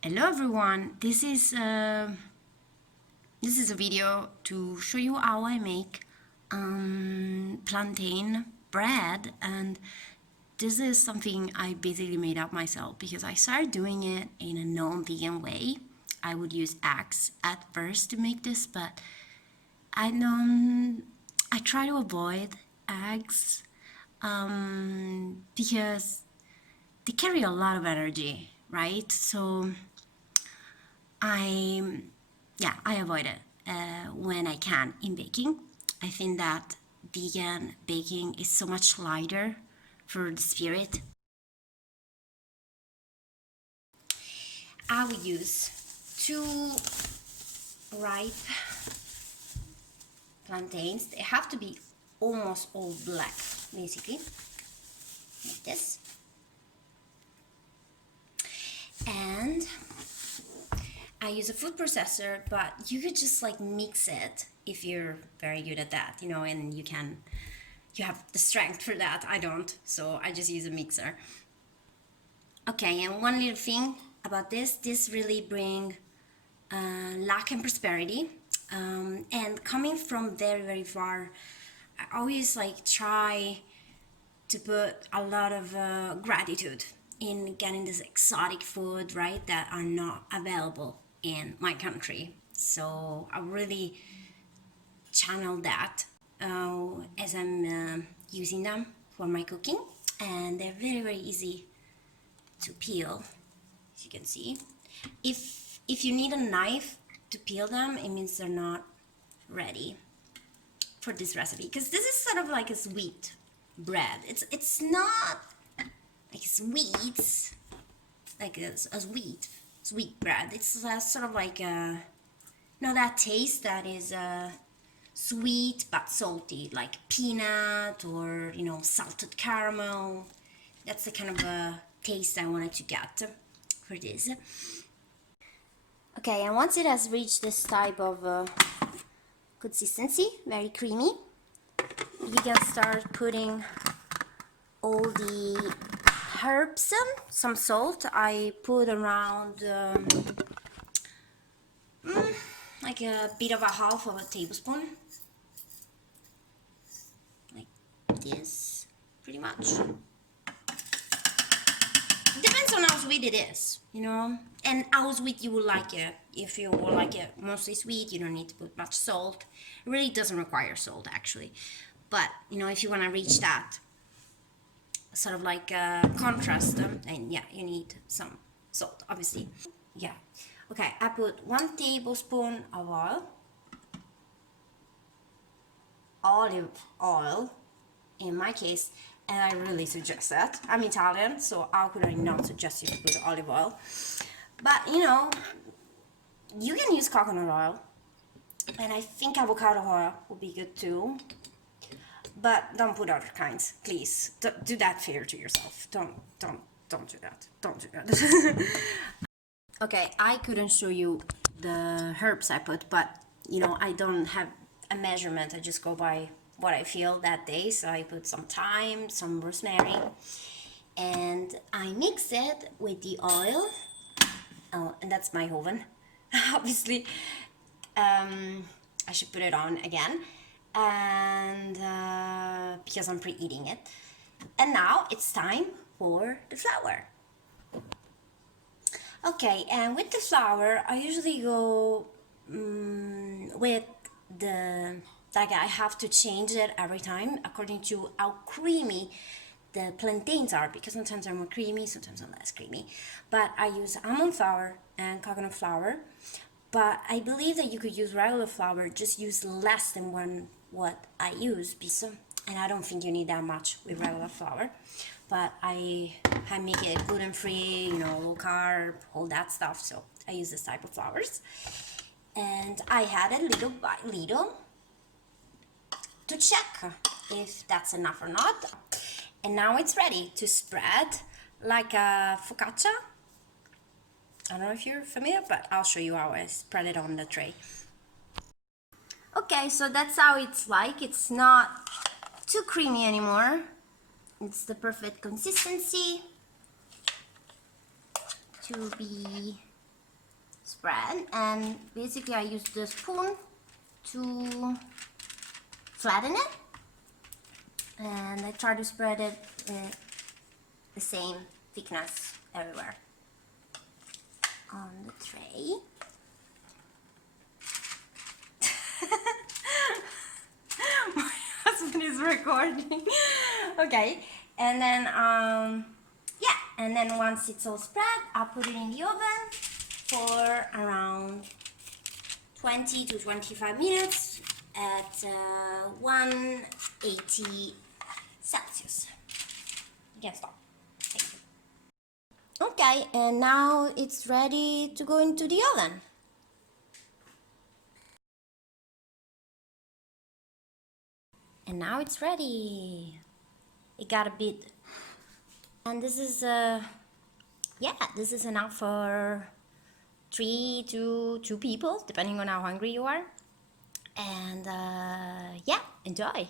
Hello everyone, this is a video to show you how I make plantain bread, and this is something I basically made up myself because I started doing it in a non-vegan way. I would use eggs at first to make this, but I try to avoid eggs because they carry a lot of energy, right? So I, I avoid it when I can in baking. I think that vegan baking is so much lighter for the spirit. I will use two ripe plantains. They have to be almost all black, basically, like this. And I use a food processor, but you could just like mix it if you're very good at that, and you have the strength for that. I don't, so I just use a mixer. Okay, and one little thing about this really bring luck and prosperity. And coming from very, very far, I always like try to put a lot of gratitude in getting this exotic food, right, that are not available in my country. So I really channel that as I'm using them for my cooking, and they're very, very easy to peel, as you can see. If you need a knife to peel them, it means they're not ready for this recipe, because this is sort of like a sweet bread. It's not like sweet, like a sweet bread. It's sort of like that taste that is sweet but salty, like peanut or salted caramel. That's the kind of taste I wanted to get for this. Okay, and once it has reached this type of consistency, very creamy, you can start putting all the herbs, some salt. I put around like a bit of a half of a tablespoon, like this, pretty much. Depends on how sweet it is, and how sweet you would like it. If you would like it mostly sweet, you don't need to put much salt. It really doesn't require salt, actually. But, if you want to reach that sort of like contrast, then yeah, you need some salt, obviously. Yeah. Okay, I put 1 tablespoon of olive oil in my case, and I really suggest that. I'm Italian, so how could I not suggest you to put olive oil? But you can use coconut oil, and I think avocado oil would be good too. But don't put other kinds, please. Don't do that favor to yourself. Don't do that. Don't do that. Okay, I couldn't show you the herbs I put, but I don't have a measurement. I just go by what I feel that day. So I put some thyme, some rosemary, and I mix it with the oil. Oh, and that's my oven, obviously. I should put it on again, and because I'm preheating it. And now it's time for the flour. Okay, and with the flour, I usually go with the, like, I have to change it every time according to how creamy the plantains are, because sometimes they're more creamy, sometimes they're less creamy. But I use almond flour and coconut flour, but I believe that you could use regular flour, just use less than what I use, and I don't think you need that much with regular flour. But I make it gluten-free, low carb, all that stuff, so I use this type of flours. And I add it little by little to check if that's enough or not. And now it's ready to spread like a focaccia. I don't know if you're familiar, but I'll show you how I spread it on the tray. Okay, so that's how it's like. It's not too creamy anymore. It's the perfect consistency to be spread, and basically I use the spoon to flatten it, and I try to spread it the same thickness everywhere on the tray. My husband is recording. Okay, and then yeah, and then once it's all spread, I'll put it in the oven for around 20 to 25 minutes at 180 Celsius. You can stop. Thank you. Okay, and now it's ready to go into the oven. And now it's ready. It got a bit, and this is yeah, this is enough for 3 to 2 people, depending on how hungry you are. And yeah, enjoy.